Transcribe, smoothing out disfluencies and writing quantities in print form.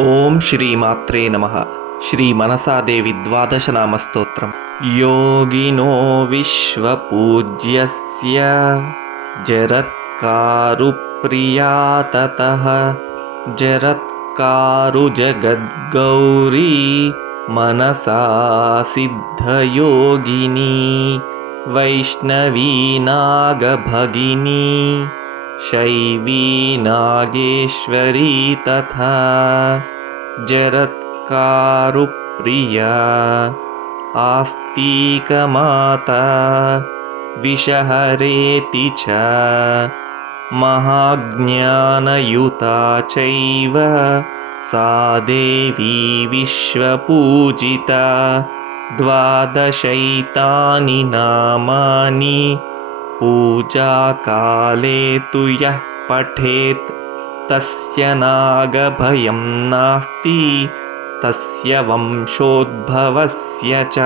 ಓಂ ಶ್ರೀಮಾತ್ರೇ ನಮಃ. ಶ್ರೀ ಮನಸಾದೇವಿ ದ್ವಾದಶನಾಮಸ್ತೋತ್ರಂ. ಯೋಗಿನೋ ವಿಶ್ವಪೂಜ್ಯಸ್ಯ ಜರತ್ಕಾರುಪ್ರಿಯಾ ತತಃ ಜರತ್ಕಾರು ಜಗದ್ಗೌರೀ ಮನಸಾ ಸಿದ್ಧಯೋಗಿನಿ ವೈಷ್ಣವೀ ನಾಗಭಗಿನಿ ಶೈವೀ ನಾಗೇಶ್ವರಿ ತಥಾ ಜರತ್ಕಾರುಪ್ರಿಯಾ ಆಸ್ತಿಕಮಾತಾ ವಿಷಹರೇತಿ ಚ ಮಹಾಜ್ಞಾನಯುತಾ ಚೈವ ಸಾ ದೇವಿ ವಿಶ್ವಪೂಜಿತಾ ದ್ವಾದಶೈತಾನಿ ನಾಮಾನಿ ಪೂಜಾಕಾಲೇ ತು ಯಃ ಪಠೇತ್ ತಸ್ಯ ನಾಗಭಯಂ ನಾಸ್ತಿ ತಸ್ಯ ವಂಶೋದ್ಭವಸ್ಯ ಚ